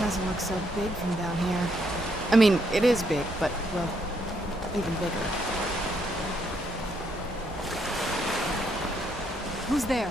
Doesn't look so big from down here. I mean, it is big, but, well, even bigger. Who's there?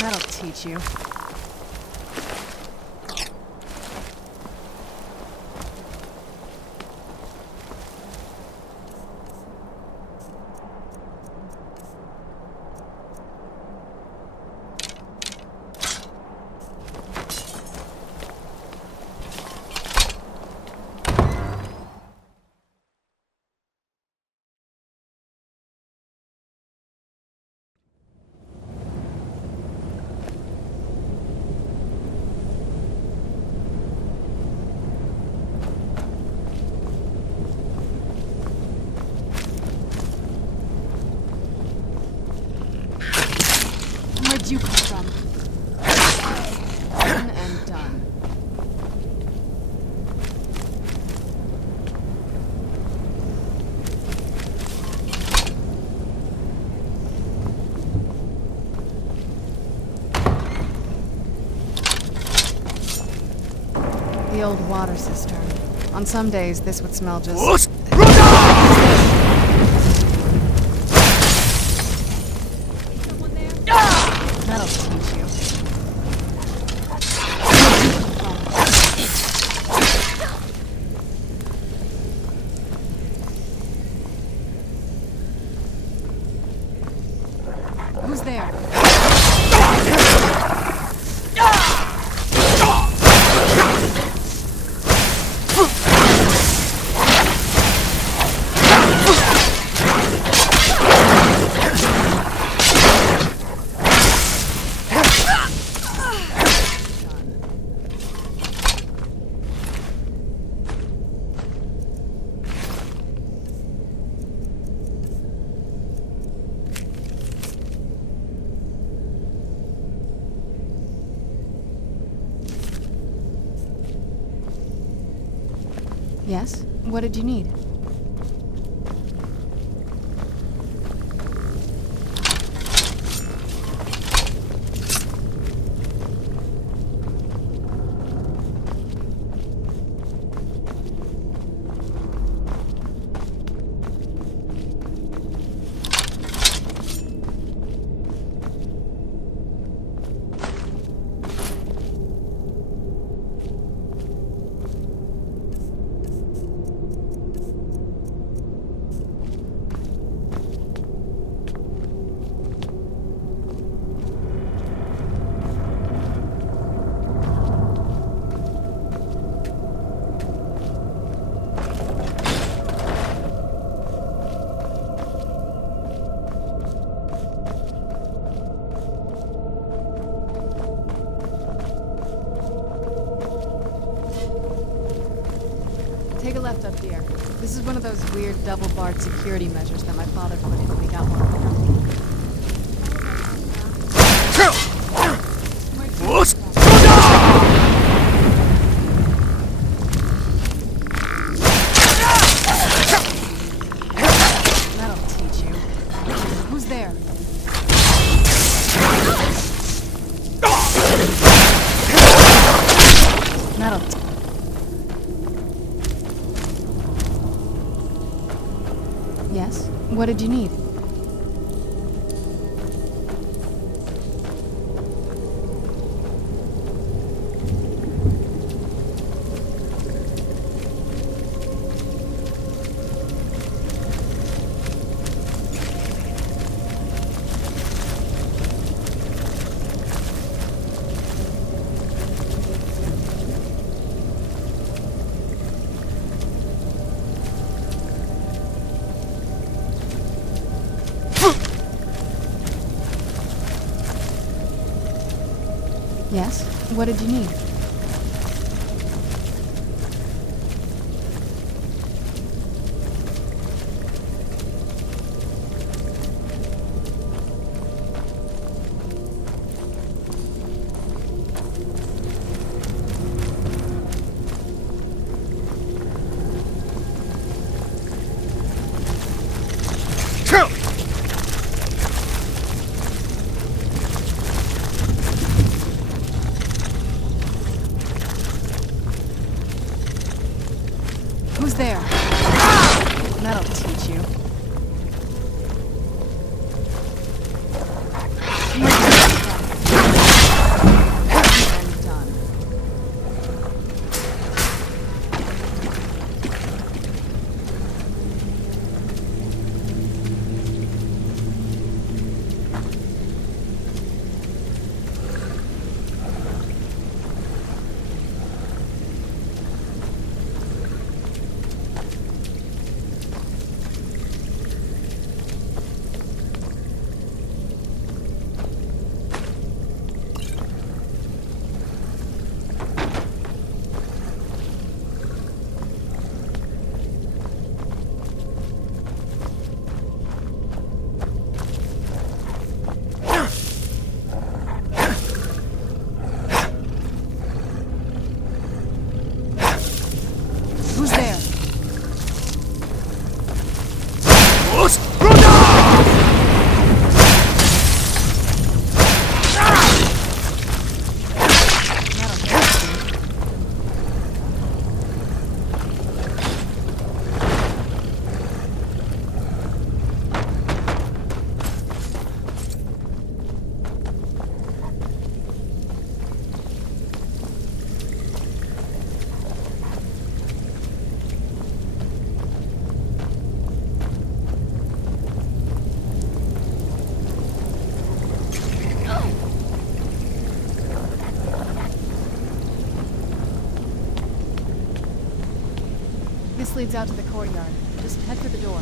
That'll teach you. Where'd you come from? Done and done. The old water cistern. On some days, this would smell just... That'll teach you. Who's there? Yes? What did you need? Take a left up here. This is one of those weird double-barred security measures that my father put in when we got one. That'll teach you. Who's there? That'll Yes? What did you need? Yes? What did you need? Who's there? That'll teach you. And done. Who's there? This leads out to the courtyard. Just head for the door.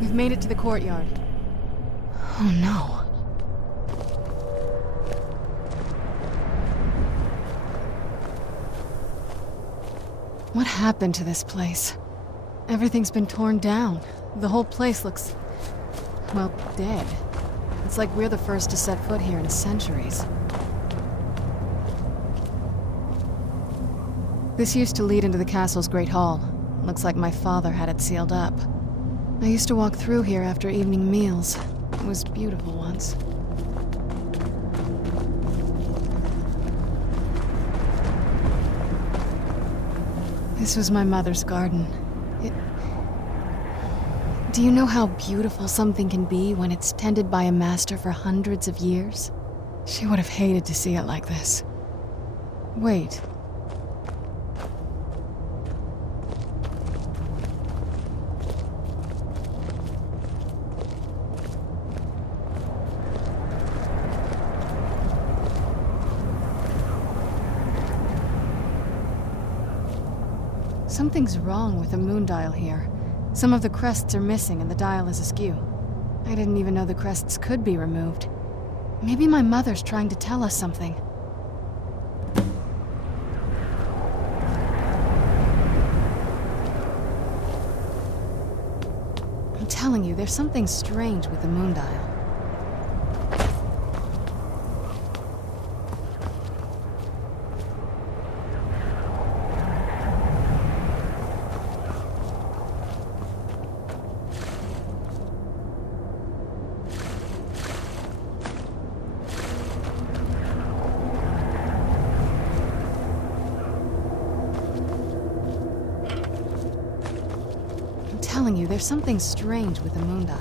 We've made it to the courtyard. Oh no. What happened to this place? Everything's been torn down. The whole place looks, well, dead. It's like we're the first to set foot here in centuries. This used to lead into the castle's great hall. Looks like my father had it sealed up. I used to walk through here after evening meals. It was beautiful once. This was my mother's garden. Do you know how beautiful something can be when it's tended by a master for hundreds of years? She would have hated to see it like this. Wait. Something's wrong with the moon dial here. Some of the crests are missing and the dial is askew. I didn't even know the crests could be removed. Maybe my mother's trying to tell us something. I'm telling you, there's something strange with the moon dial. I'm telling you, there's something strange with the moon dial.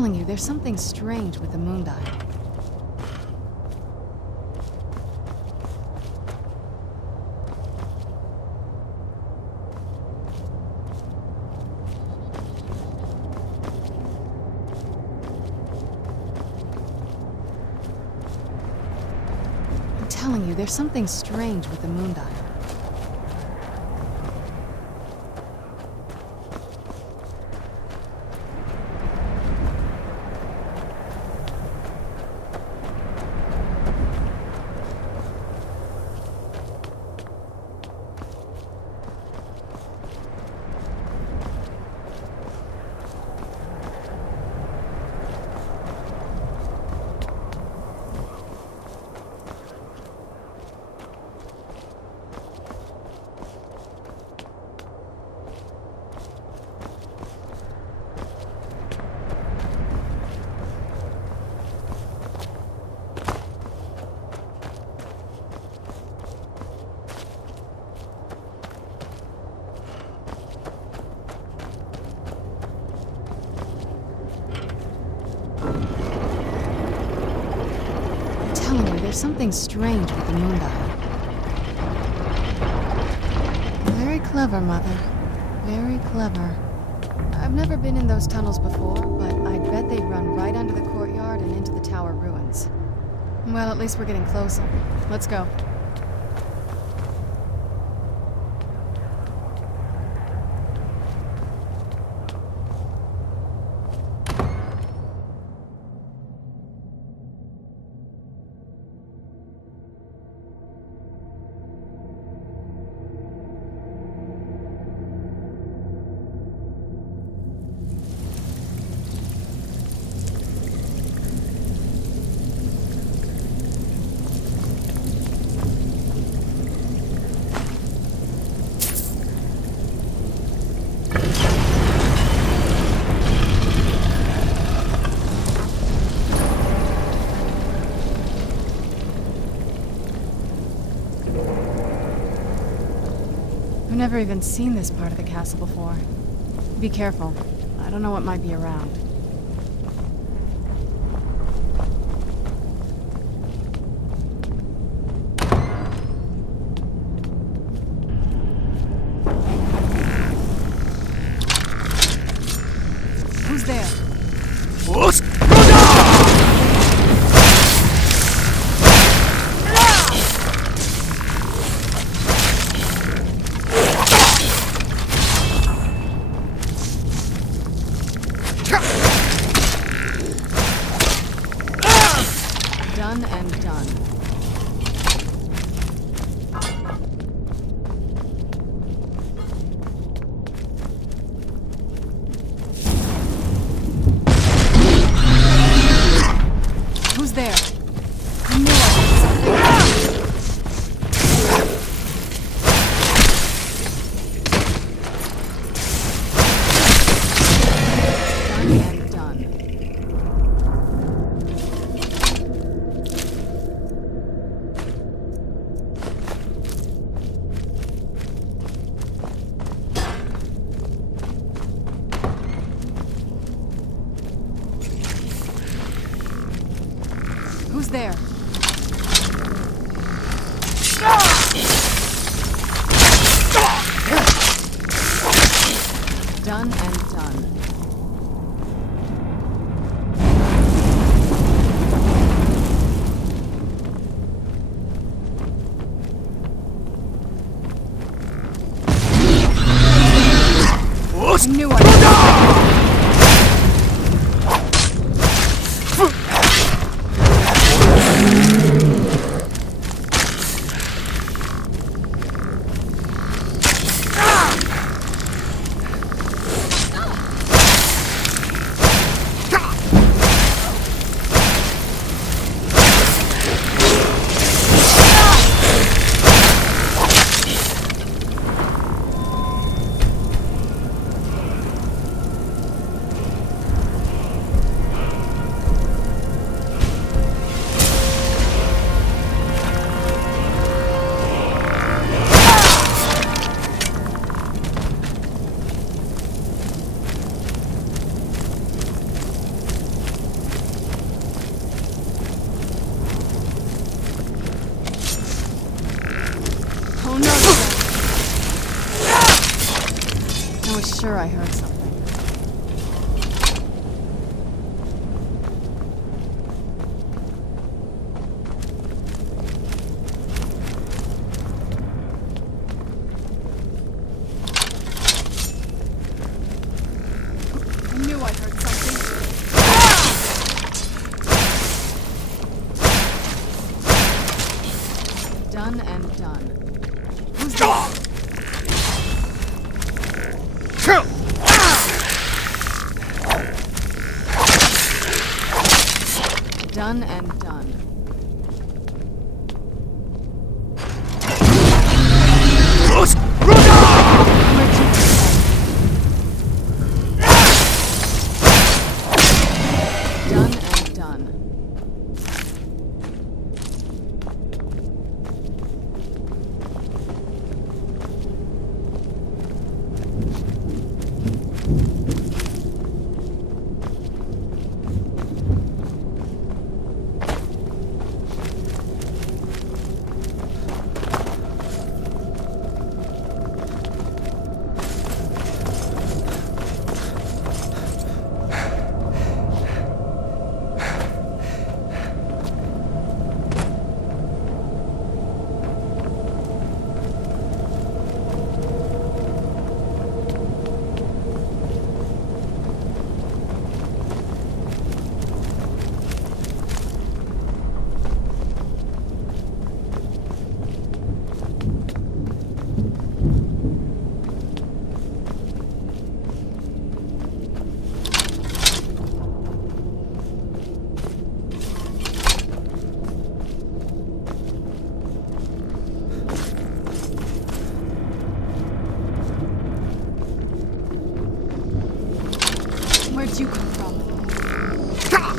telling you, there's something strange with the moon dial. I'm telling you, there's something strange with the moon dial. There's something strange with the moon dial. Very clever, Mother. Very clever. I've never been in those tunnels before, but I'd bet they'd run right under the courtyard and into the tower ruins. Well, at least we're getting closer. Let's go. I've never even seen this part of the castle before. Be careful. I don't know what might be around. Who's there? Done and done. Who's there? I knew I heard something. Done and done. Who's there? Done and done. I knew I I heard something. I knew I heard something. Done and done. Who's there? Done and done. Where'd you go? Done and done. Where'd you come from? Done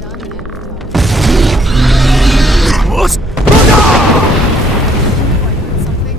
and done. I heard something.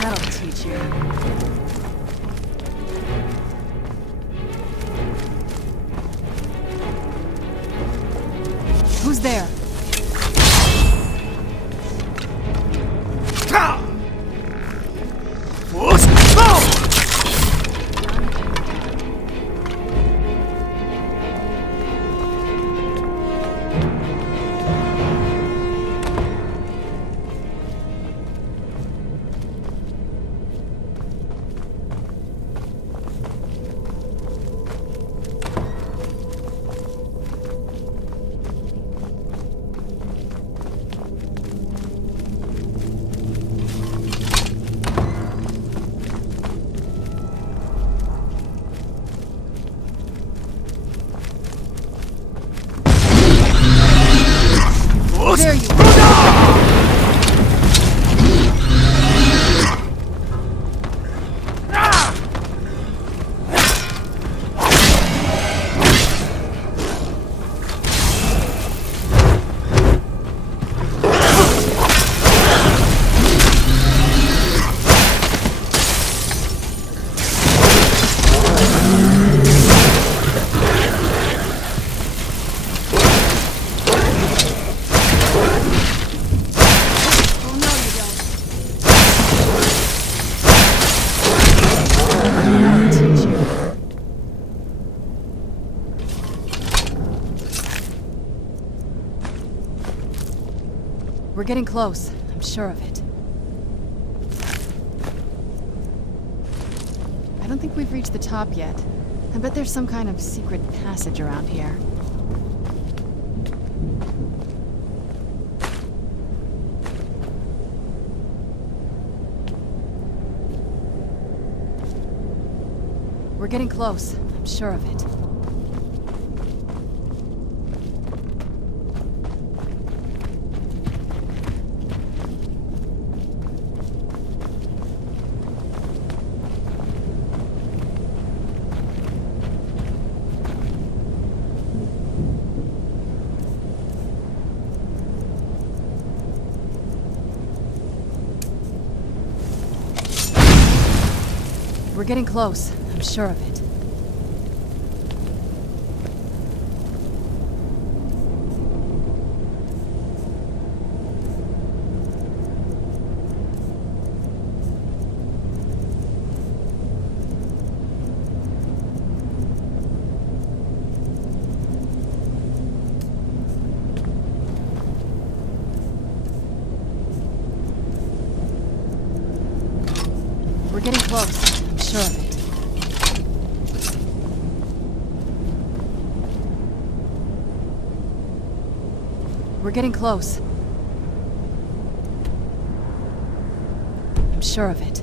That'll teach you. Who's there? There you are. Oh no, you don't. That'll teach you. We're getting close. I'm sure of it. I don't think we've reached the top yet. I bet there's some kind of secret passage around here. We're getting close. I'm sure of it. We're getting close. I'm sure of it. We're getting close. I'm sure of it.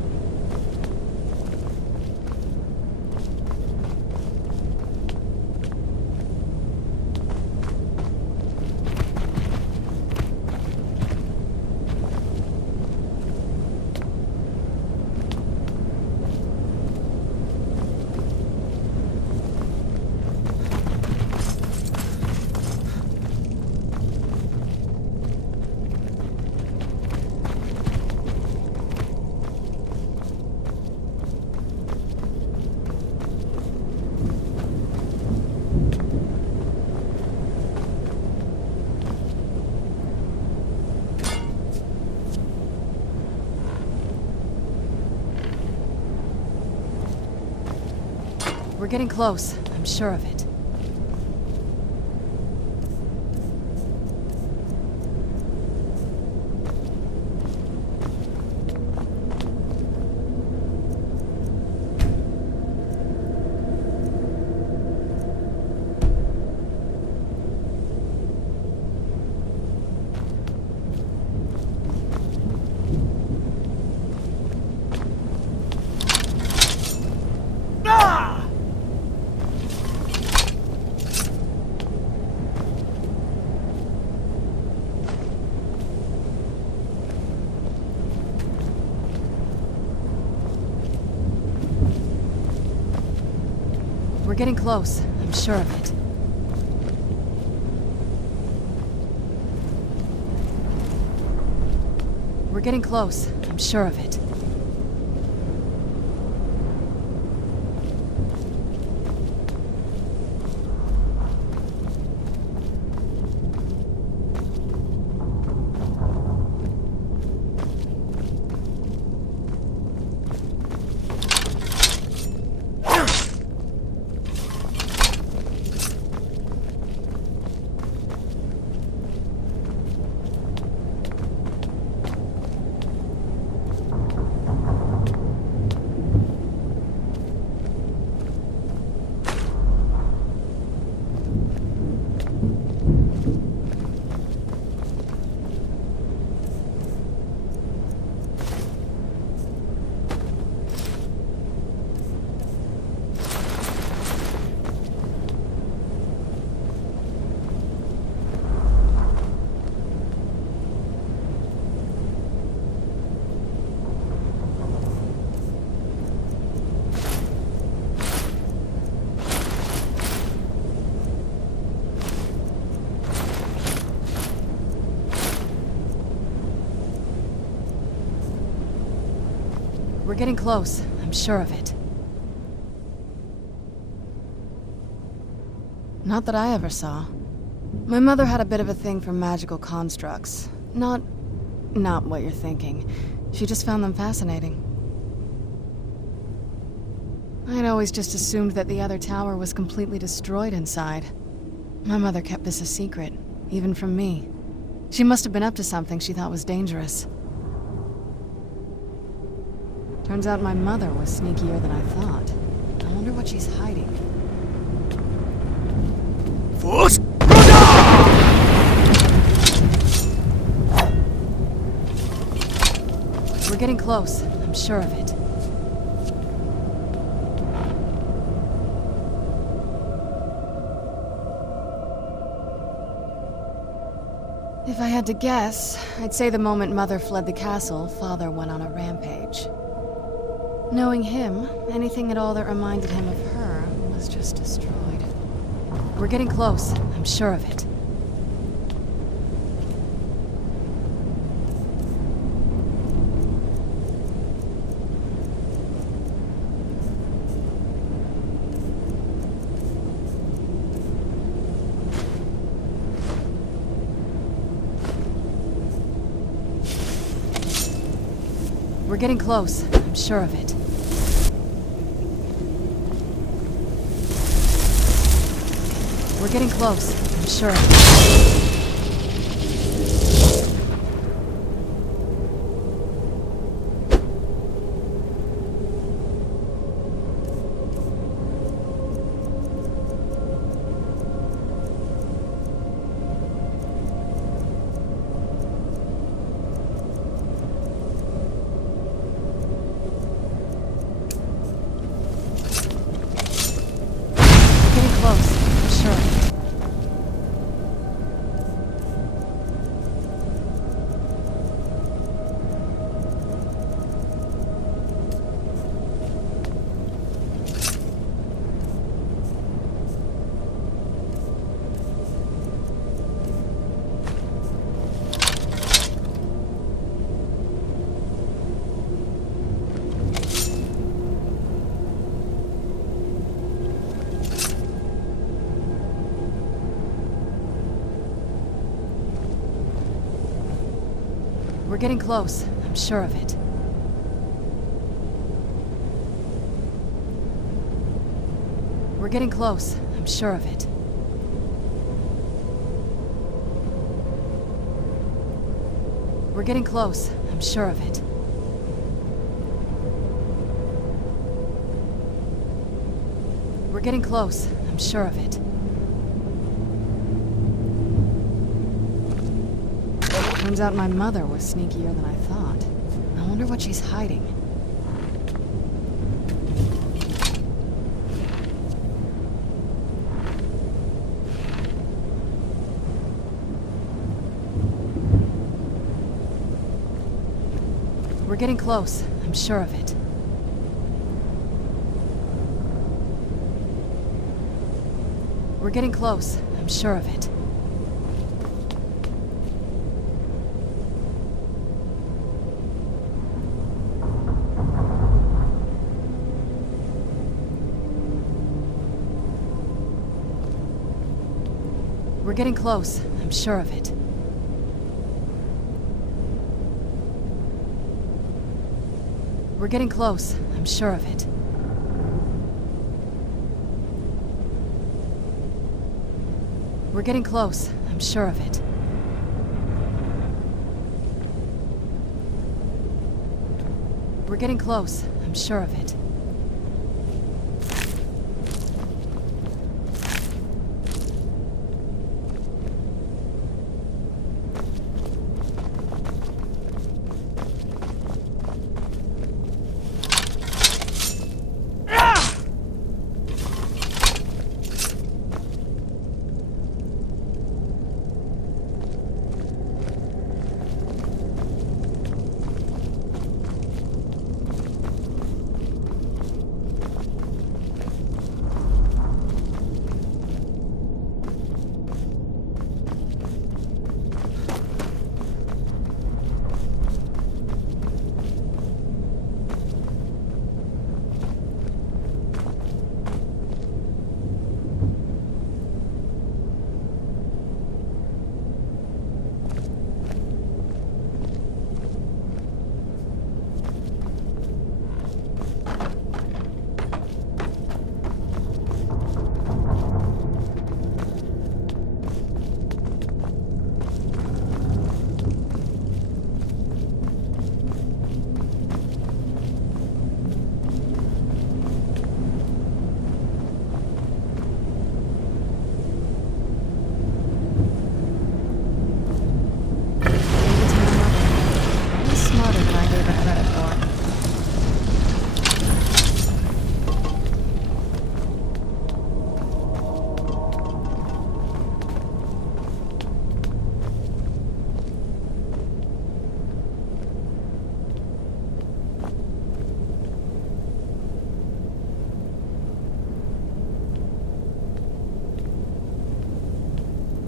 We're getting close. I'm sure of it. We're getting close. I'm sure of it. We're getting close. I'm sure of it. We're getting close. I'm sure of it. We're getting close. I'm sure of it. Not that I ever saw. My mother had a bit of a thing for magical constructs. Not what you're thinking. She just found them fascinating. I'd always just assumed that the other tower was completely destroyed inside. My mother kept this a secret, even from me. She must have been up to something she thought was dangerous. Turns out my mother was sneakier than I thought. I wonder what she's hiding. We're getting close. I'm sure of it. If I had to guess, I'd say the moment Mother fled the castle, Father went on a rampage. Knowing him, anything at all that reminded him of her was just destroyed. We're getting close. I'm sure of it. We're getting close. I'm sure of it. We're getting close. I'm sure of it. We're getting close. I'm sure of it. We're getting close. I'm sure of it. We're getting close. I'm sure of it. We're getting close. I'm sure of it. Turns out my mother was sneakier than I thought. I wonder what she's hiding. We're getting close. I'm sure of it. We're getting close. I'm sure of it. We're getting close. I'm sure of it. We're getting close. I'm sure of it. We're getting close. I'm sure of it. We're getting close. I'm sure of it.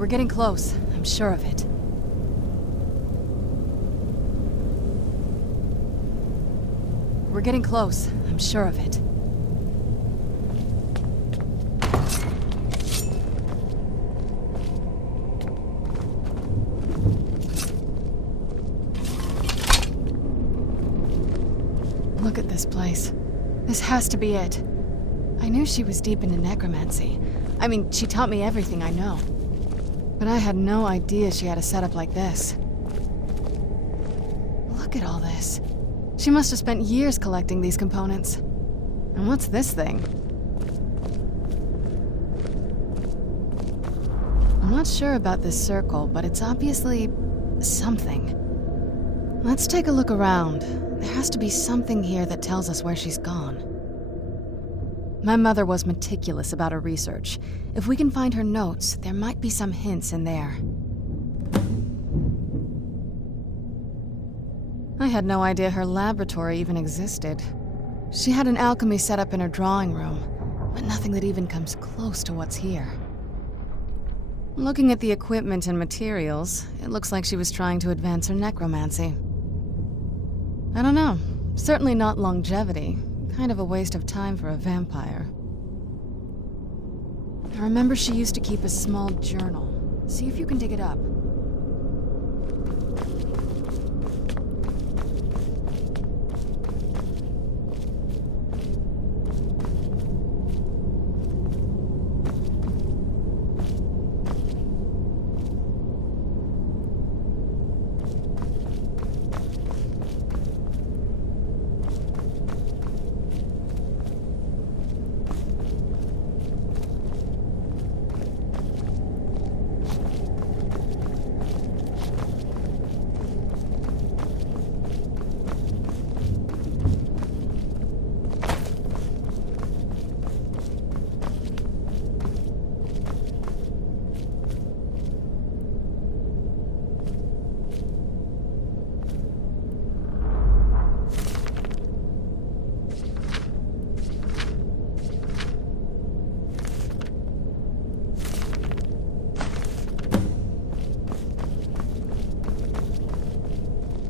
We're getting close. I'm sure of it. We're getting close. I'm sure of it. Look at this place. This has to be it. I knew she was deep into necromancy. I mean, she taught me everything I know. But I had no idea she had a setup like this. Look at all this. She must have spent years collecting these components. And what's this thing? I'm not sure about this circle, but it's obviously something. Let's take a look around. There has to be something here that tells us where she's gone. My mother was meticulous about her research. If we can find her notes, there might be some hints in there. I had no idea her laboratory even existed. She had an alchemy setup in her drawing room, but nothing that even comes close to what's here. Looking at the equipment and materials, it looks like she was trying to advance her necromancy. I don't know. Certainly not longevity. Kind of a waste of time for a vampire. I remember she used to keep a small journal. See if you can dig it up.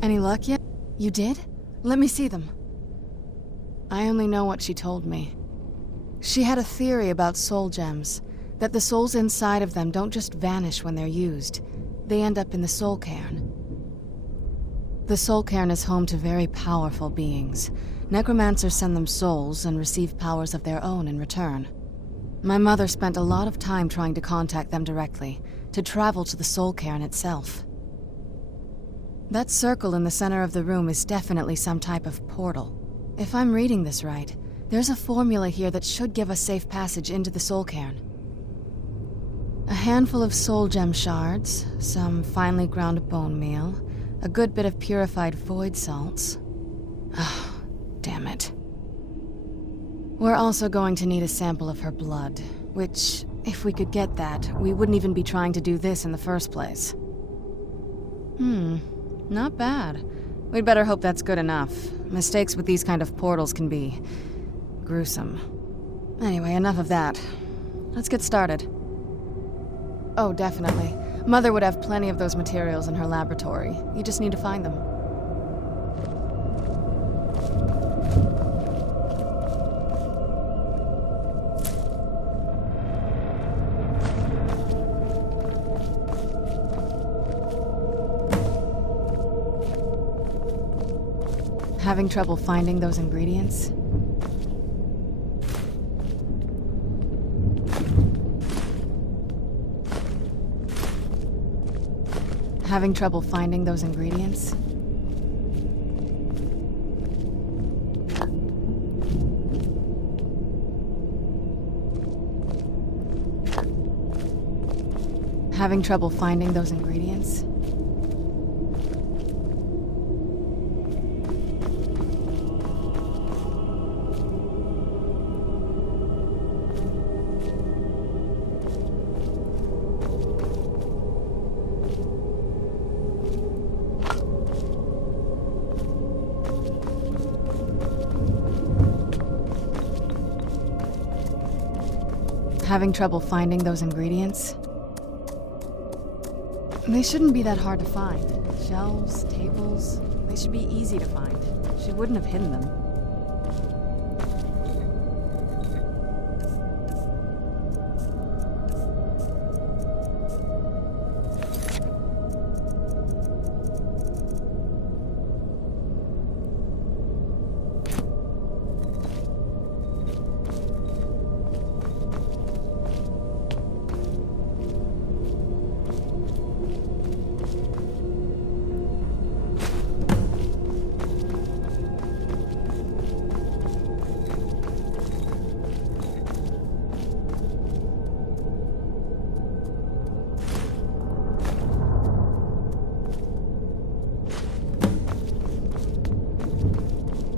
Any luck yet? You did? Let me see them. I only know what she told me. She had a theory about soul gems, that the souls inside of them don't just vanish when they're used. They end up in the soul cairn. The soul cairn is home to very powerful beings. Necromancers send them souls and receive powers of their own in return. My mother spent a lot of time trying to contact them directly, to travel to the soul cairn itself. That circle in the center of the room is definitely some type of portal. If I'm reading this right, there's a formula here that should give us safe passage into the soul cairn. A handful of soul gem shards, some finely ground bone meal, a good bit of purified void salts. Ah, damn it. We're also going to need a sample of her blood, which, if we could get that, we wouldn't even be trying to do this in the first place. Not bad. We'd better hope that's good enough. Mistakes with these kind of portals can be gruesome. Anyway, enough of that. Let's get started. Oh, definitely. Mother would have plenty of those materials in her laboratory. You just need to find them. Having trouble finding those ingredients? Having trouble finding those ingredients? Having trouble finding those ingredients? Having trouble finding those ingredients? They shouldn't be that hard to find. Shelves, tables, they should be easy to find. She wouldn't have hidden them.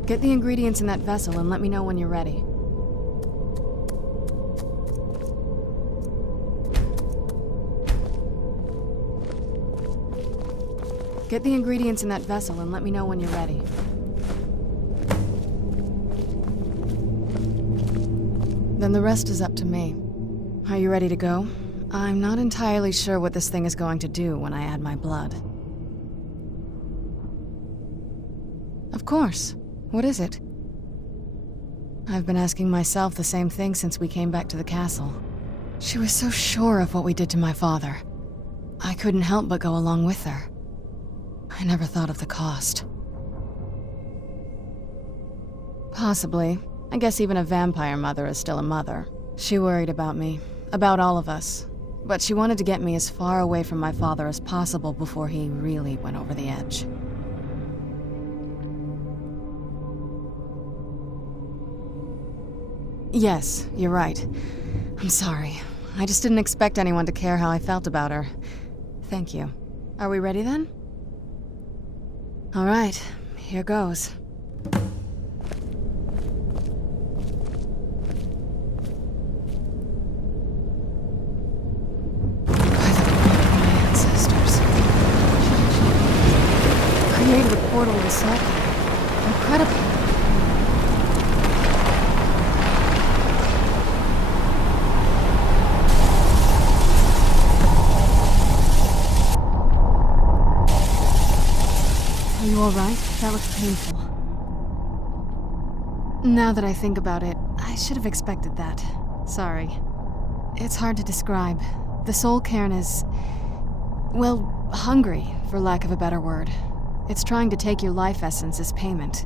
Get the ingredients in that vessel and let me know when you're ready. Get the ingredients in that vessel and let me know when you're ready. Then the rest is up to me. Are you ready to go? I'm not entirely sure what this thing is going to do when I add my blood. Of course. What is it? I've been asking myself the same thing since we came back to the castle. She was so sure of what we did to my father. I couldn't help but go along with her. I never thought of the cost. Possibly. I guess even a vampire mother is still a mother. She worried about me, about all of us. But she wanted to get me as far away from my father as possible before he really went over the edge. Yes, you're right. I'm sorry. I just didn't expect anyone to care how I felt about her. Thank you. Are we ready then? All right, here goes. Created a portal to the salt. Incredible. Are you all right? That looks painful. Now that I think about it, I should have expected that. Sorry. It's hard to describe. The soul cairn is, well, hungry, for lack of a better word. It's trying to take your life essence as payment.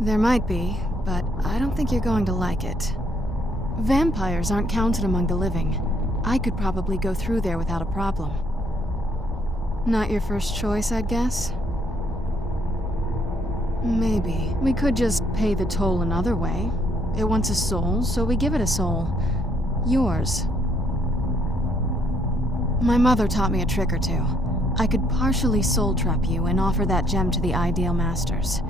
There might be, but I don't think you're going to like it. Vampires aren't counted among the living. I could probably go through there without a problem. Not your first choice, I'd guess? Maybe. We could just pay the toll another way. It wants a soul, so we give it a soul. Yours. My mother taught me a trick or two. I could partially soul trap you and offer that gem to the ideal masters.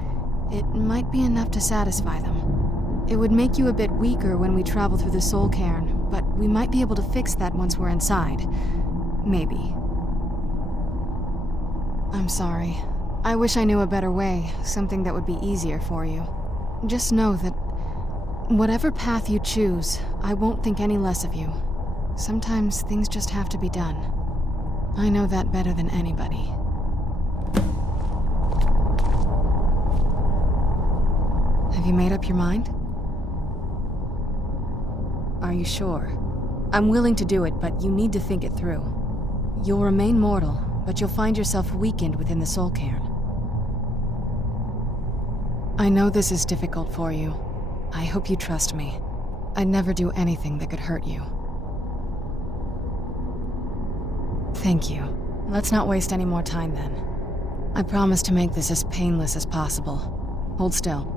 It might be enough to satisfy them. It would make you a bit weaker when we travel through the soul cairn, but we might be able to fix that once we're inside. Maybe. I'm sorry. I wish I knew a better way, something that would be easier for you. Just know that whatever path you choose, I won't think any less of you. Sometimes things just have to be done. I know that better than anybody. Have you made up your mind? Are you sure? I'm willing to do it, but you need to think it through. You'll remain mortal, but you'll find yourself weakened within the soul cairn. I know this is difficult for you. I hope you trust me. I'd never do anything that could hurt you. Thank you. Let's not waste any more time then. I promise to make this as painless as possible. Hold still.